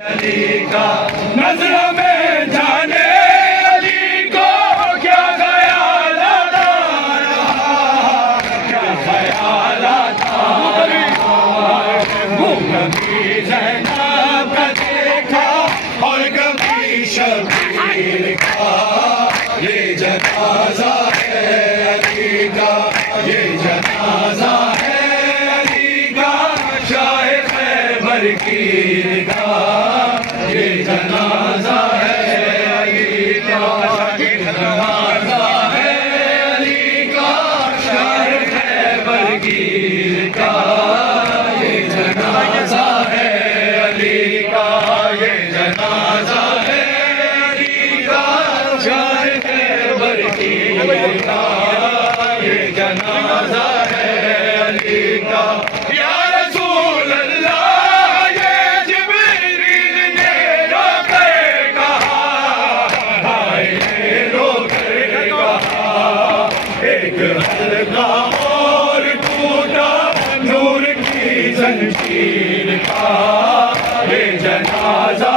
علی کا نظر میں جانے علی کو کیا خیالات آ رہا، کیا خیالات آ رہا، وہ کبھی زینب کا دیکھا اور کبھی شبیر کا، یہ جنازہ ہے علی کا، یہ جنازہ ہے علی کا، شاہ خیبر کی نگاہ، یہ جنازہ ہے علی کا، یہ جنازہ ہے علی کا، شاہ خیبر کی نگاہ، یہ جنازہ ہے علی کا، یہ جنازہ ہے علی کا، شاہ خیبر کی نگاہ، یہ جنازہ ہے علی کا۔ یا رسول اللہ یہ جبریل نے رو کر کہا، بھائی نے رو کر کہا، ایک حلقہ اور ٹوٹا نور کی زنجیر کا، یہ جنازہ